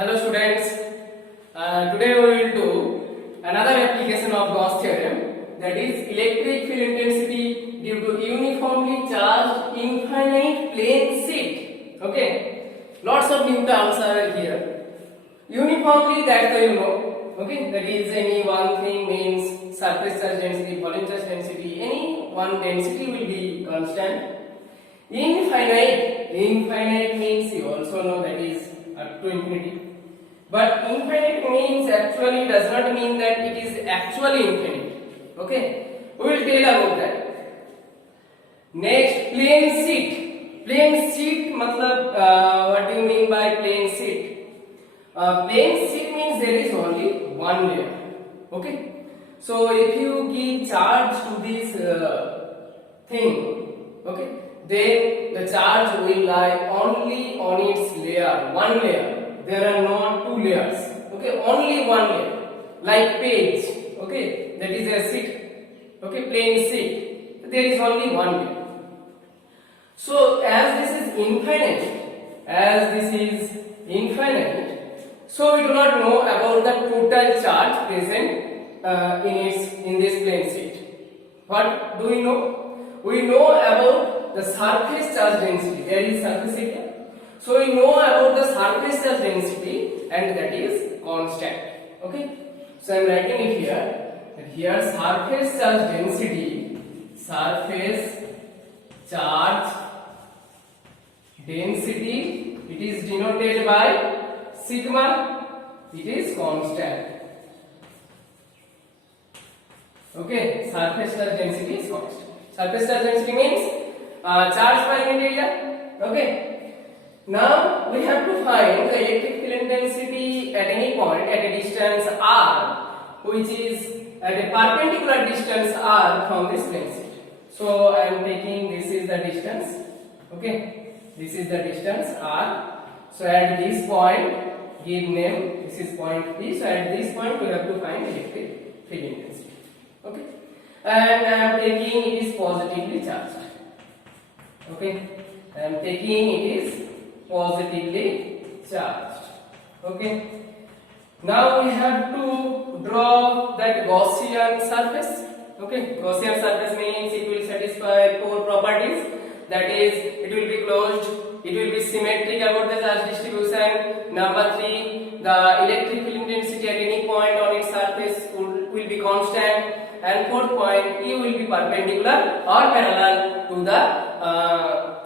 Hello students, today we will do another application of Gauss theorem, that is electric field intensity due to uniformly charged infinite plane sheet. Okay, lots of new terms are here. Uniformly, that you know, okay, that is any one thing means surface charge density, volume charge density, any one density will be constant. Infinite means you also know that is up to infinity. But infinite means actually does not mean that it is actually infinite. Okay, we will tell about that. Next, plane sheet. Plane sheet matlab what do you mean by plane sheet? Plane sheet means there is only one layer. Okay, so if you give charge to this thing, okay, then the charge will lie only on its layer, one layer. There are not two layers. Okay, only one layer, like page. Okay, that is a sheet. Okay, plain sheet. There is only one layer. So as this is infinite, so we do not know about the total charge present in this plane sheet. What do we know? We know about the surface charge density. There is surface area. So we know about the surface charge density, and that is constant. Okay. So I am writing it here. That here surface charge density, it is denoted by sigma. It is constant. Okay. Surface charge density is constant. Surface charge density means charge per unit area. Okay. Now we have to find the electric field intensity at any point at a distance r, which is at a perpendicular distance r from this plane sheet. So I am taking this is the distance. Okay, this is the distance r. So at this point, give name. This is point P. So at this point, we have to find electric field intensity. Okay, and I am taking it is positively charged. Okay, I am taking it is positively charged. Okay, now we have to draw that Gaussian surface. Okay, Gaussian surface means it will satisfy four properties, that is it will be closed, it will be symmetric about the charge distribution, number 3 the electric field intensity at any point on its surface will be constant, and fourth point E will be perpendicular or parallel to the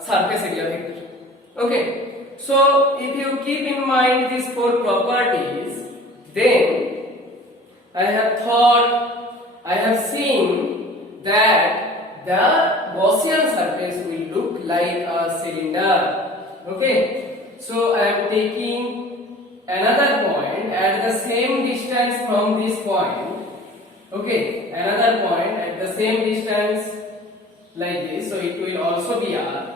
surface area vector. Okay, so if you keep in mind these four properties, then I have seen that the Gaussian surface will look like a cylinder. Okay, so I am taking another point at the same distance from this point. Okay, another point at the same distance like this, so it will also be R,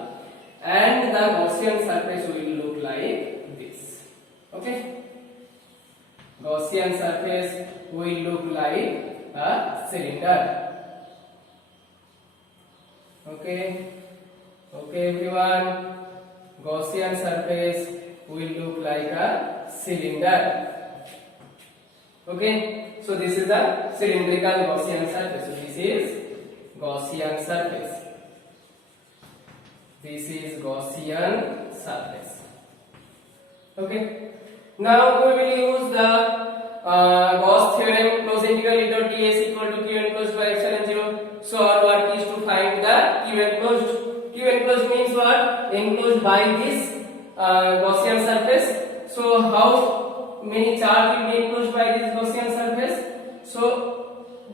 and the Gaussian surface will look like this. Okay, Gaussian surface will look like a cylinder. Okay, everyone, Gaussian surface will look like a cylinder. Okay, so this is the cylindrical Gaussian surface. So this is Gaussian surface. This is Gaussian surface. Okay. Now we will use the Gauss theorem. Close integral e dot ds equal to q enclosed by epsilon 0. So our work is to find the q enclosed. Q enclosed means what? Enclosed by this Gaussian surface. So how many charge will be enclosed by this Gaussian surface? So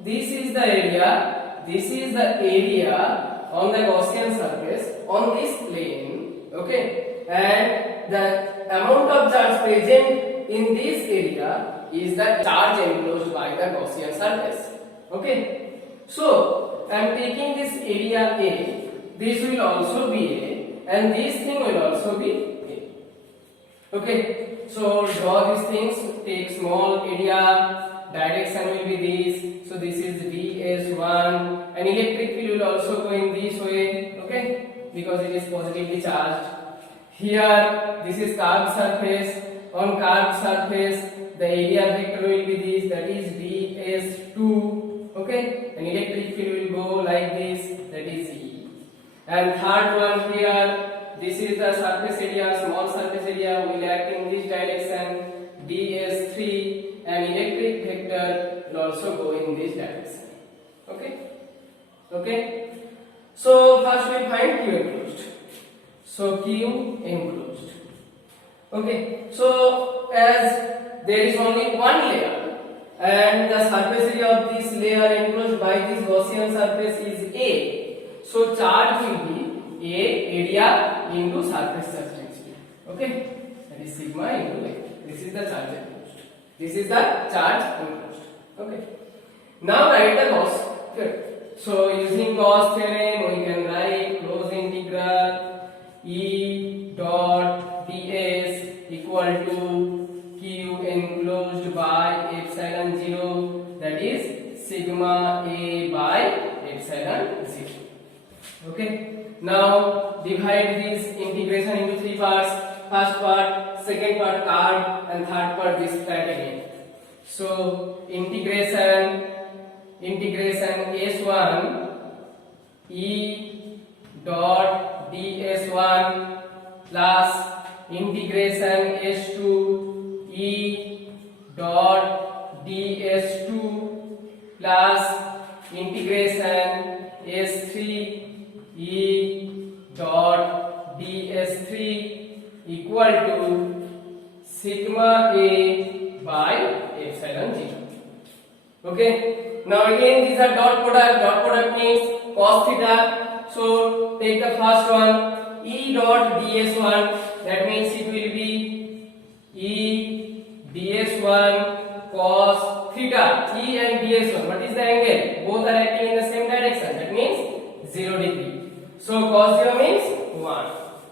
this is the area. This is the area on the Gaussian surface on this plane. Okay, and the amount of charge present in this area is the charge enclosed by the Gaussian surface. Okay, so I am taking this area A, this will also be A, and this thing will also be A. Okay, so draw these things, take small area, direction will be this, so this is ds1, and electric field will also go in this way. Okay, because it is positively charged. Here this is curved surface. on curved surface the area vector will be this, that is ds2. Okay, an electric field will go like this, that is E. And third one here, this is the surface area, small surface area will act in this direction, ds3, and electric vector will also go in this direction. Okay, so first we find Q enclosed. So Q enclosed. Okay, so as there is only one layer and the surface area of this layer enclosed by this Gaussian surface is A, so charge will be A area into surface charge density. Okay, that is sigma into A. This is the charge enclosed. This is the charge enclosed. Okay, now write the Gauss theorem. So using Gauss theorem we can write closed integral E dot ds equal to Q enclosed by epsilon 0, that is sigma A by epsilon 0. Okay, now divide this integration into three parts. First part, second part curved, and third part this flat again. So integration s1 E dot ds1 plus integration s2 E dot ds2 plus integration s3 E dot ds3 equal to sigma A by epsilon 0. Okay, now again these are dot product means cos theta. So take the first one, E dot ds1, that means it will be E ds1 cos theta. E and ds1, what is the angle? Both are acting in the same direction, that means 0 degree. So cos 0 means 1.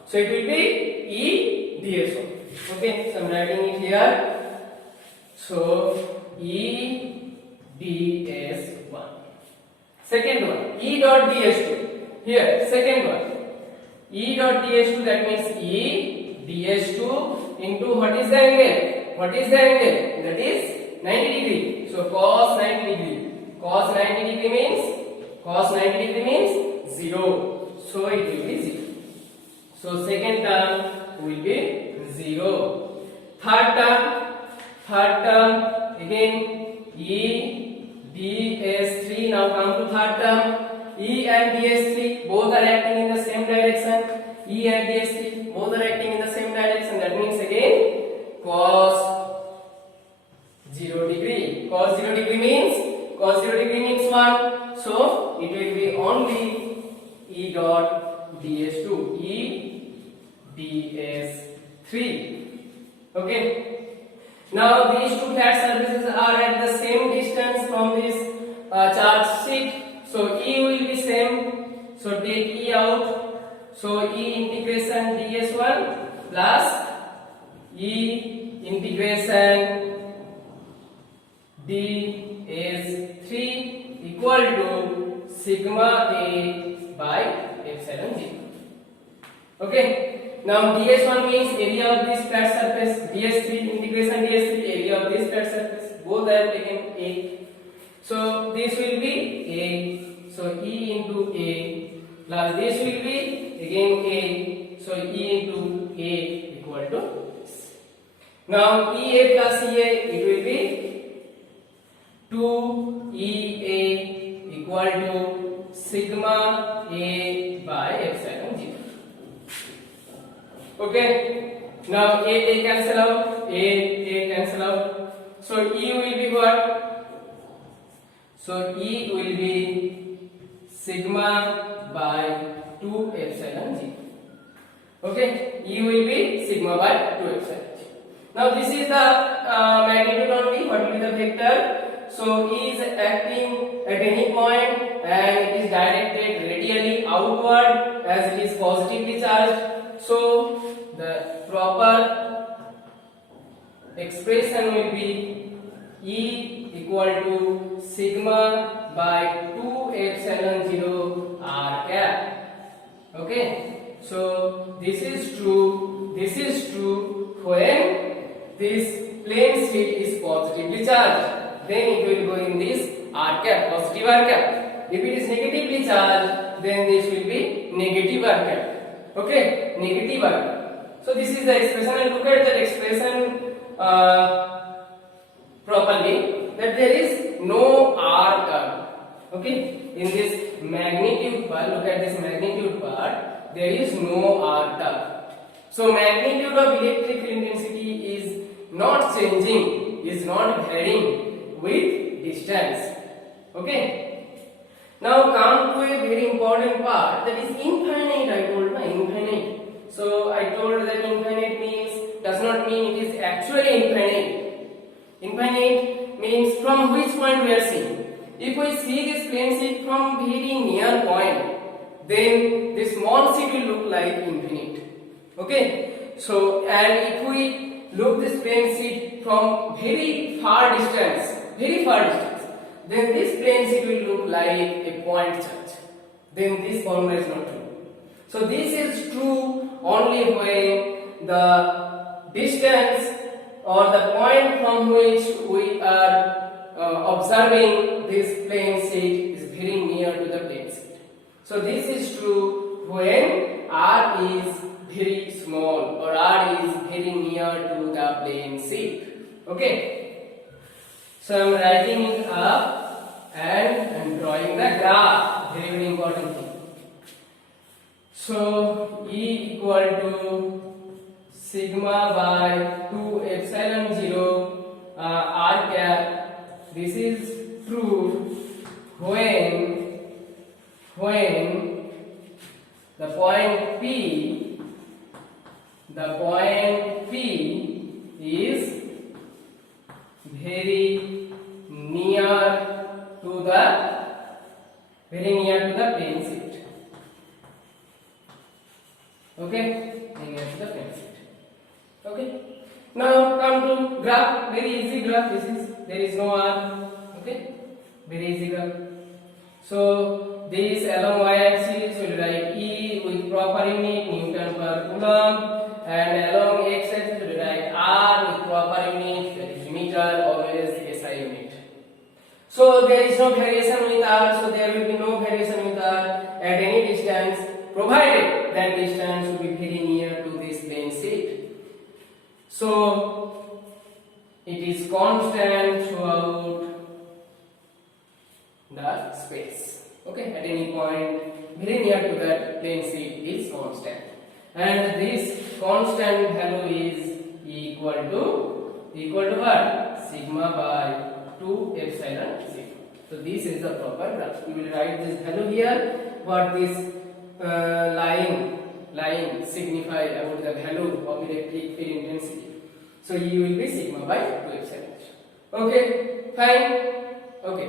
So it will be E ds1. Okay, so I am writing it here. So E ds1. Second one, E dot ds2. Here, second one, E dot ds2, that means E ds2 into what is the angle? What is the angle? That is 90 degree. So cos 90 degree. Cos 90 degree means 0. So it will be 0. So second term will be 0. Third term again E ds3. Now come to third term. E and ds3 both are acting in the same direction. E and ds3 both are acting in the same direction. That means again cos 0 degree. Cos 0 degree means 1. So it will be only E dot ds2. E ds3. Okay. Now these two flat surfaces are at the same distance from this charge sheet. So E will be same. So take E out. So E integration ds1 plus E integration ds3 equal to sigma A by epsilon 0. Okay. Now ds1 means area of this flat surface. ds3 integration ds3 area of this flat surface. Both I have taken A. So this will be A. So E into A plus this will be again A. So E into A equal to this. Now EA plus EA, it will be 2EA equal to sigma A by epsilon 0. Okay. Now A cancel out. A cancel out. So E will be what? So E will be sigma by 2 epsilon 0. Okay, E will be sigma by 2 epsilon 0. Now this is the magnitude only. What will be the vector? So E is acting at any point and it is directed radially outward as it is positively charged. So the proper expression will be E equal to sigma by 2 epsilon 0 r cap. Okay, so this is true when this plane sheet is positively charged, then it will go in this r cap, positive r cap. If it is negatively charged, then this will be negative r cap. Okay, negative r cap. So this is the expression, and look at that expression properly, that there is no r term. Okay, in this magnitude part, look at this magnitude part, there is no r term. So magnitude of electric field intensity is not changing, is not varying with distance. Okay, now come to a very important part, that is infinite. I told na, infinite. So I told that infinite means, does not mean it is actually infinite. Infinite means from which point we are seeing. If we see this plane sheet from very near point, then this small sheet will look like infinite. Okay, so and if we look this plane sheet from very far distance, then this plane sheet will look like a point charge. Then this formula is not true. So this is true only when the distance or the point from which we are observing this plane sheet is very near to the plane sheet. So this is true when r is very small or r is very near to the plane sheet. Okay, so I am writing it up and I am drawing the graph, very important thing. So E equal to sigma by 2 epsilon 0 r cap. This is true when the point P is very near to the plane sheet. Okay, near to the plane sheet. Okay, now come to graph, very easy graph. This is, there is no r. Okay, very easy graph. So this along y-axis will write E with proper unit Newton per coulomb, and along x-axis will write R with proper unit, that is meter, always SI unit. So there is no variation with R, so there will be no variation with R at any distance, provided that distance will be very near to this plane sheet. So it is constant throughout the space. Okay, at any point very near to that plane sheet is constant, and this constant value is equal to what? Sigma by 2 epsilon 0. So this is the proper graph. You will write this value here, what this line signify about the value of electric field intensity. So E will be sigma by 2 epsilon. Okay, fine. Okay.